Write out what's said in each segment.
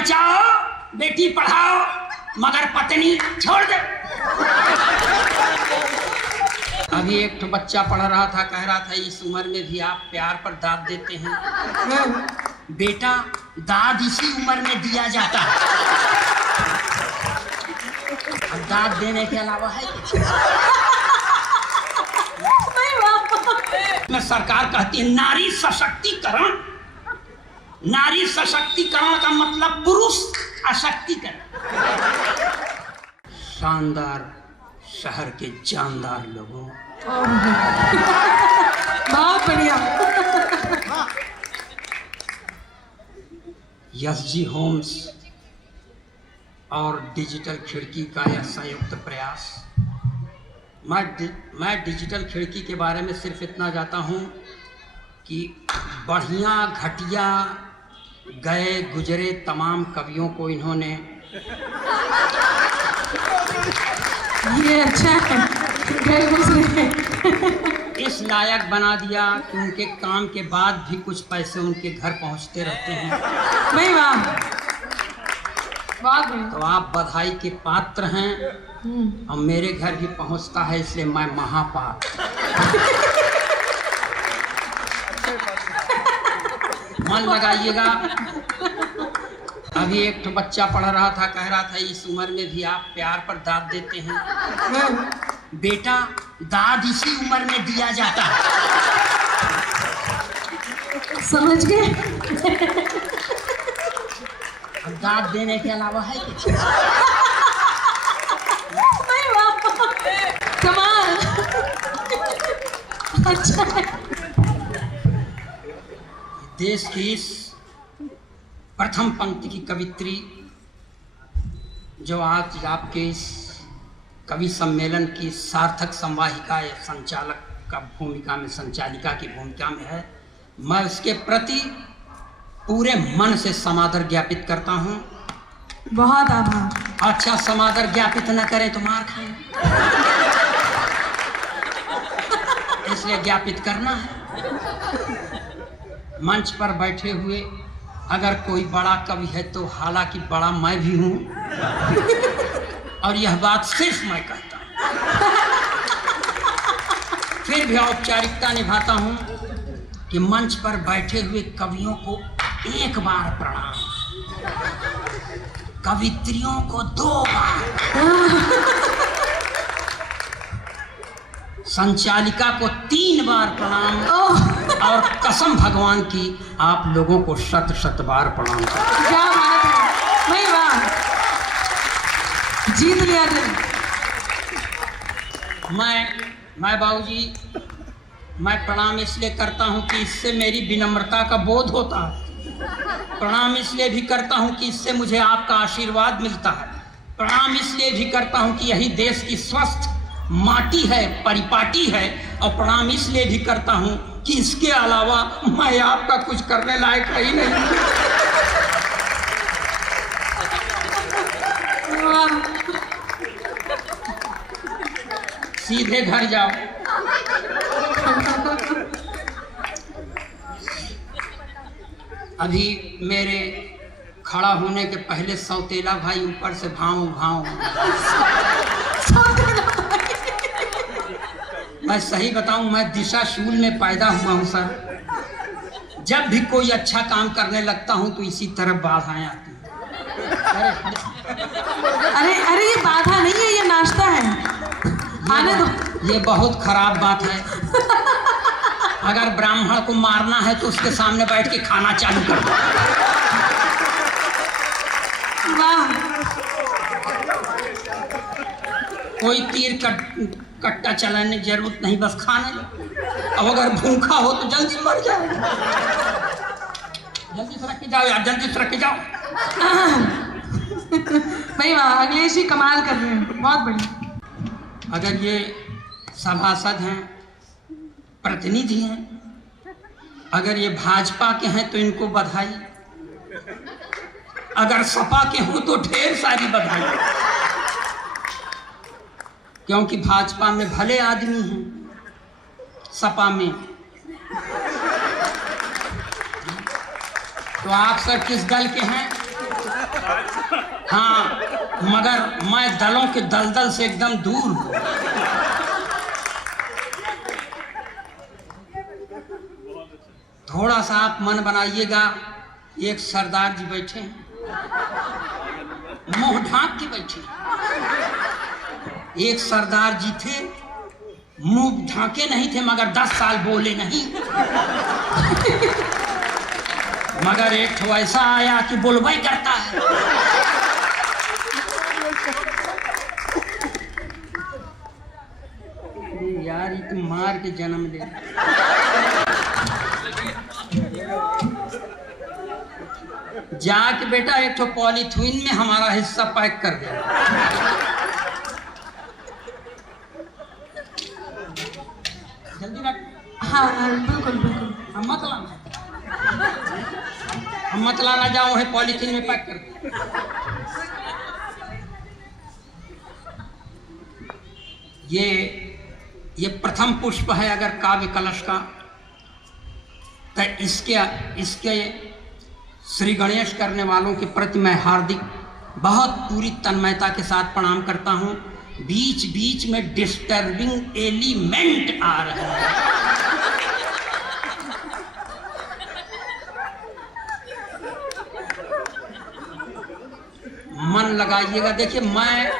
बचाओ, बेटी पढ़ाओ, मगर पत्नी छोड़ दे। अभी एक तो बच्चा पढ़ रहा था, कह रहा था इस उम्र में भी आप प्यार पर दाद देते हैं। बेटा, दाद इसी उम्र में दिया जाता है, अब दाद देने के अलावा है मैं सरकार कहती है नारी सशक्तिकरण। नारी सशक्तिकरण का मतलब पुरुष अशक्तिकरण। शानदार शहर के जानदार लोगों, बहुत बढ़िया। एसजी होम्स और डिजिटल खिड़की का यह संयुक्त प्रयास। मैं डिजिटल खिड़की के बारे में सिर्फ इतना जानता हूँ कि बढ़िया घटिया गए गुजरे तमाम कवियों को इन्होंने ये अच्छा है, गए गुजरे इस लायक बना दिया कि उनके काम के बाद भी कुछ पैसे उनके घर पहुँचते रहते हैं। नहीं वाह, बहुत बढ़िया। तो आप बधाई के पात्र हैं और मेरे घर भी पहुंचता है, इसलिए मैं महापात्र। मन लगाइएगा। अभी एक तो बच्चा पढ़ रहा था, कह रहा था इस उम्र में भी आप प्यार पर दाद देते हैं। बेटा, दाद इसी उम्र में दिया जाता है, समझ गए। अब दाद देने के अलावा है क्या? कमाल, अच्छा है। देश की इस प्रथम पंक्ति की कवित्री जो आज आपके इस कवि सम्मेलन की सार्थक संवाहिका या संचालक का भूमिका में, संचालिका की भूमिका में है, मैं उसके प्रति पूरे मन से समादर ज्ञापित करता हूँ। बहुत आभार। अच्छा, समादर ज्ञापित न करें तो मार खाएं, इसलिए ज्ञापित करना है। मंच पर बैठे हुए अगर कोई बड़ा कवि है तो हालांकि बड़ा मैं भी हूँ, और यह बात सिर्फ मैं कहता हूँ। फिर भी औपचारिकता निभाता हूँ कि मंच पर बैठे हुए कवियों को एक बार प्रणाम, कवित्रियों को 2 बार, संचालिका को 3 बार प्रणाम, और कसम भगवान की आप लोगों को 100 बार प्रणाम। क्या बात है, नहीं वाह, जीत लिया दिल। मैं बाबूजी, मैं प्रणाम इसलिए करता हूँ कि इससे मेरी विनम्रता का बोध होता है। प्रणाम इसलिए भी करता हूँ कि इससे मुझे आपका आशीर्वाद मिलता है। प्रणाम इसलिए भी करता हूँ कि यही देश की स्वस्थ माटी है, परिपाटी है। और प्रणाम इसलिए भी करता हूँ कि इसके अलावा मैं आपका कुछ करने लायक ही नहीं। सीधे घर जाओ। अभी मेरे खड़ा होने के पहले सौतेला भाई ऊपर से भाव भाव। मैं सही बताऊं, मैं दिशा शूल में पैदा हुआ हूं सर। जब भी कोई अच्छा काम करने लगता हूं तो इसी तरफ बाधाएं आती हैं। अरे ये बाधा नहीं है, ये नाश्ता है, आने दो। ये बहुत खराब बात है। अगर ब्राह्मण को मारना है तो उसके सामने बैठ के खाना चालू कर दो। वाह, कोई तीर कट्टा चलाने की जरूरत नहीं, बस खाने लो। अब अगर भूखा हो तो जल्दी मर जाओ। जल्दी से रख के जाओ यार, जल्दी से रख के जाओ। भाई वाह, अखिलेश जी कमाल कर रहे हैं, बहुत बढ़िया। अगर ये सभासद हैं, प्रतिनिधि हैं, अगर ये भाजपा के हैं तो इनको बधाई, अगर सपा के हों तो ढेर सारी बधाई, क्योंकि भाजपा में भले आदमी हैं, सपा में। तो आप सब किस दल के हैं? हाँ, मगर मैं दलों के दलदल से एकदम दूर हूँ। थोड़ा सा आप मन बनाइएगा, एक सरदार जी बैठे हैं, मुंह ढांक के बैठे। एक सरदार जी थे, मुंह ढांके नहीं थे, मगर 10 साल बोले नहीं। मगर एक ठो ऐसा आया कि बोलबई करता है। यार, ये तो मार के जन्म ले। जाके बेटा एक ठो पॉलीथीन में हमारा हिस्सा पैक कर दे। जल्दी रख। हाँ बिल्कुल बिल्कुल। हम मत लाना जाओ, है पॉलीथीन में पैक कर दे। ये प्रथम पुष्प है अगर काव्य कलश का, तो इसके श्री गणेश करने वालों के प्रति मैं हार्दिक बहुत पूरी तन्मयता के साथ प्रणाम करता हूँ। बीच बीच में डिस्टर्बिंग एलिमेंट आ रहे हैं। मन लगाइएगा। देखिए, मैं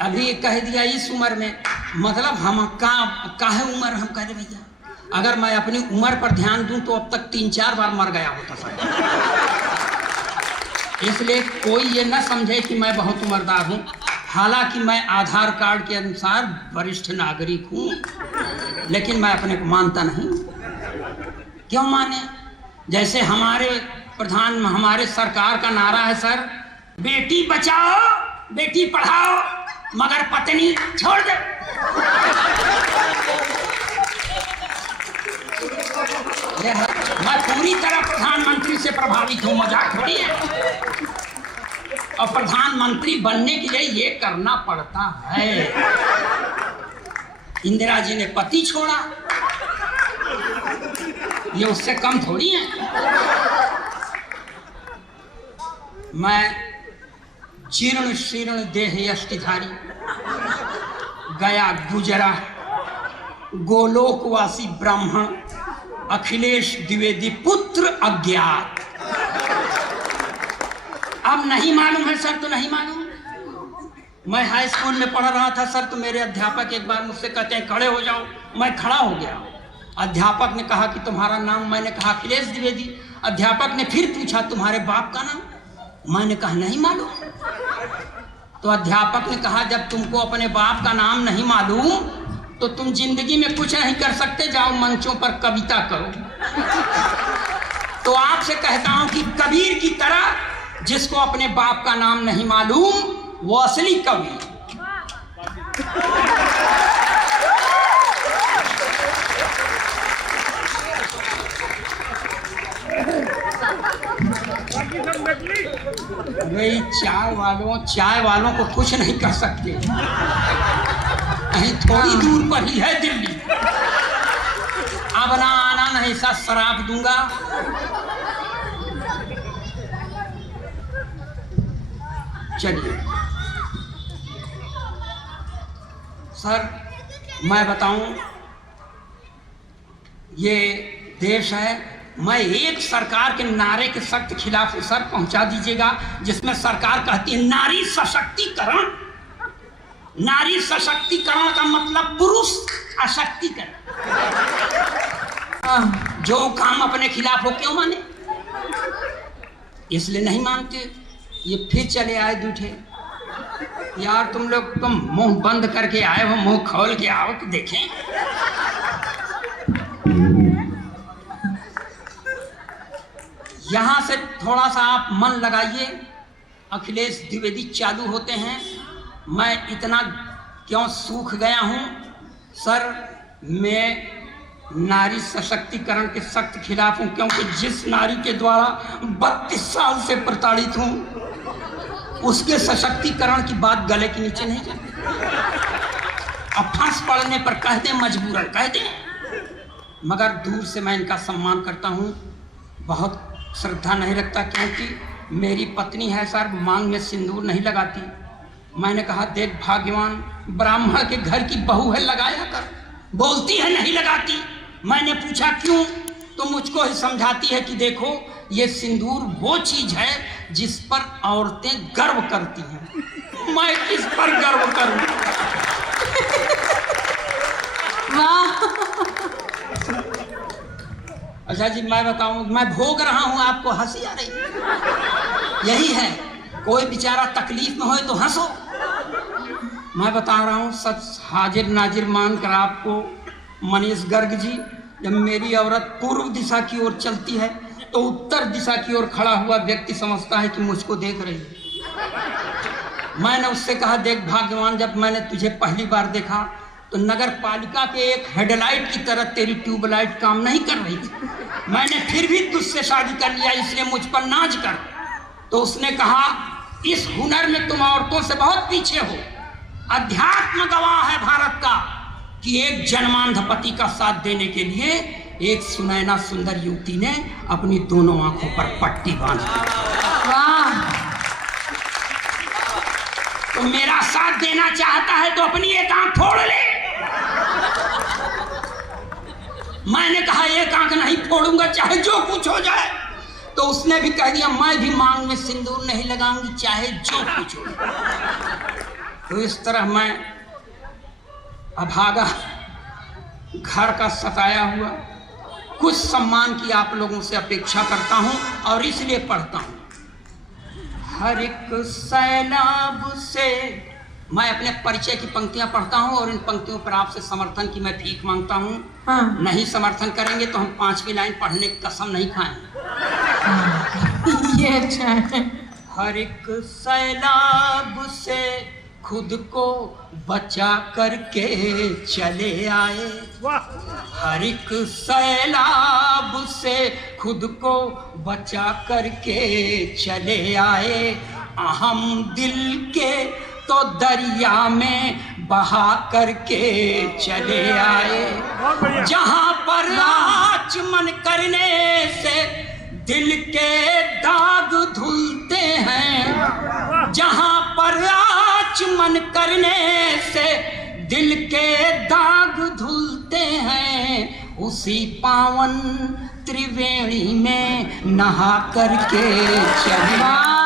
अभी कह दिया इस उम्र में, मतलब हम काहे उम्र हम कह रहे भैया, अगर मैं अपनी उम्र पर ध्यान दूं तो अब तक 3-4 बार मर गया होता सर। इसलिए कोई ये न समझे कि मैं बहुत उम्रदार हूं। हालांकि मैं आधार कार्ड के अनुसार वरिष्ठ नागरिक हूं, लेकिन मैं अपने को मानता नहीं। क्यों माने? जैसे हमारे सरकार का नारा है सर, बेटी बचाओ बेटी पढ़ाओ मगर पत्नी छोड़ दे। मैं पूरी तरह प्रधानमंत्री से प्रभावित हूँ, मजाक थोड़ी है। और प्रधानमंत्री बनने के लिए ये करना पड़ता है। इंदिरा जी ने पति छोड़ा, ये उससे कम थोड़ी है। मैं जीर्ण शीर्ण देह यष्टिधारी, गया गुजरा गोलोकवासी ब्राह्मण अखिलेश द्विवेदी पुत्र अज्ञात। अब नहीं मालूम है सर, तो नहीं मालूम। मैं हाई स्कूल में पढ़ रहा था सर, तो मेरे अध्यापक एक बार मुझसे कहते हैं खड़े हो जाओ। मैं खड़ा हो गया। अध्यापक ने कहा कि तुम्हारा नाम? मैंने कहा अखिलेश द्विवेदी। अध्यापक ने फिर पूछा तुम्हारे बाप का नाम? मैंने कहा नहीं मालूम। तो अध्यापक ने कहा जब तुमको अपने बाप का नाम नहीं मालूम तो तुम जिंदगी में कुछ नहीं कर सकते, जाओ मंचों पर कविता करो। तो आपसे कहता हूं कि कबीर की तरह जिसको अपने बाप का नाम नहीं मालूम वो असली कवि। अरे चाय वालों को कुछ नहीं कर सकते। कहीं थोड़ी दूर पर ही है दिल्ली। अब ना आना नहीं सा शराब दूंगा। चलिए सर, मैं बताऊं, ये देश है। मैं एक सरकार के नारे के सख्त खिलाफ सर पहुंचा दीजिएगा जिसमें सरकार कहती है नारी सशक्तिकरण। नारी सशक्तिकरण का मतलब पुरुष अशक्तिकरण। जो काम अपने खिलाफ हो क्यों माने? इसलिए नहीं मानते। ये फिर चले आए दूठे। यार तुम मुंह बंद करके आए हो, मुंह खोल के आओ कि देखें। यहां से थोड़ा सा आप मन लगाइए। अखिलेश द्विवेदी चालू होते हैं। मैं इतना क्यों सूख गया हूं सर? मैं नारी सशक्तिकरण के सख्त खिलाफ हूं, क्योंकि जिस नारी के द्वारा 32 साल से प्रताड़ित हूं उसके सशक्तिकरण की बात गले के नीचे नहीं जाती। अब फंस पड़ने पर कह दें, मजबूरन कह दें, मगर दूर से मैं इनका सम्मान करता हूं। बहुत श्रद्धा नहीं रखता, क्योंकि मेरी पत्नी है सर, मांग में सिंदूर नहीं लगाती। मैंने कहा देख भाग्यवान, ब्राह्मण के घर की बहू है, लगाया कर। बोलती है नहीं लगाती। मैंने पूछा क्यों, तो मुझको ही समझाती है कि देखो ये सिंदूर वो चीज है जिस पर औरतें गर्व करती हैं। मैं किस पर गर्व करूं? वाह। अच्छा जी, मैं बताऊं, मैं भोग रहा हूं, आपको हंसी आ रही? यही है, कोई बेचारा तकलीफ में हो तो हंसो। मैं बता रहा हूं सच, हाजिर नाजिर मानकर आपको मनीष गर्ग जी, जब मेरी औरत पूर्व दिशा की ओर चलती है तो उत्तर दिशा की ओर खड़ा हुआ व्यक्ति समझता है कि मुझको देख रही है। मैंने उससे कहा देख भाग्यवान, जब मैंने तुझे पहली बार देखा तो नगर पालिका के एक हेडलाइट की तरह तेरी ट्यूबलाइट काम नहीं कर रही थी। मैंने फिर भी तुझसे शादी कर लिया, इसलिए मुझ पर नाज कर। तो उसने कहा इस हुनर में तुम औरतों से बहुत पीछे हो। अध्यात्म गवाह है भारत का कि एक जन्मांधपति का साथ देने के लिए एक सुनैना सुंदर युवती ने अपनी दोनों आंखों पर पट्टी बांध दी। वाह। तो मेरा साथ देना चाहता है तो अपनी एक आंख फोड़ ले। मैंने कहा एक आंख नहीं फोड़ूंगा, चाहे जो कुछ हो जाए। तो उसने भी कह दिया मैं भी मांग में सिंदूर नहीं लगाऊंगी, चाहे जो कुछ हो। तो इस तरह मैं अभागा, घर का सताया हुआ, कुछ सम्मान की आप लोगों से अपेक्षा करता हूं और इसलिए पढ़ता हूं। हर एक सैलाब से, मैं अपने परिचय की पंक्तियां पढ़ता हूं और इन पंक्तियों पर आपसे समर्थन की मैं भीख मांगता हूं। हाँ। नहीं समर्थन करेंगे तो हम 5वीं लाइन पढ़ने की कसम नहीं खाएंगे। ये अच्छा है। हर एक सैलाब से खुद को बचा करके चले आए। हर एक सैलाब से खुद को बचा करके चले आए। अहम दिल के तो दरिया में बहा करके चले आए। जहां पर आचमन करने से दिल के दाग धुलते हैं, जहां पर आचमन करने से दिल के दाग धुलते हैं, उसी पावन त्रिवेणी में नहा करके चले।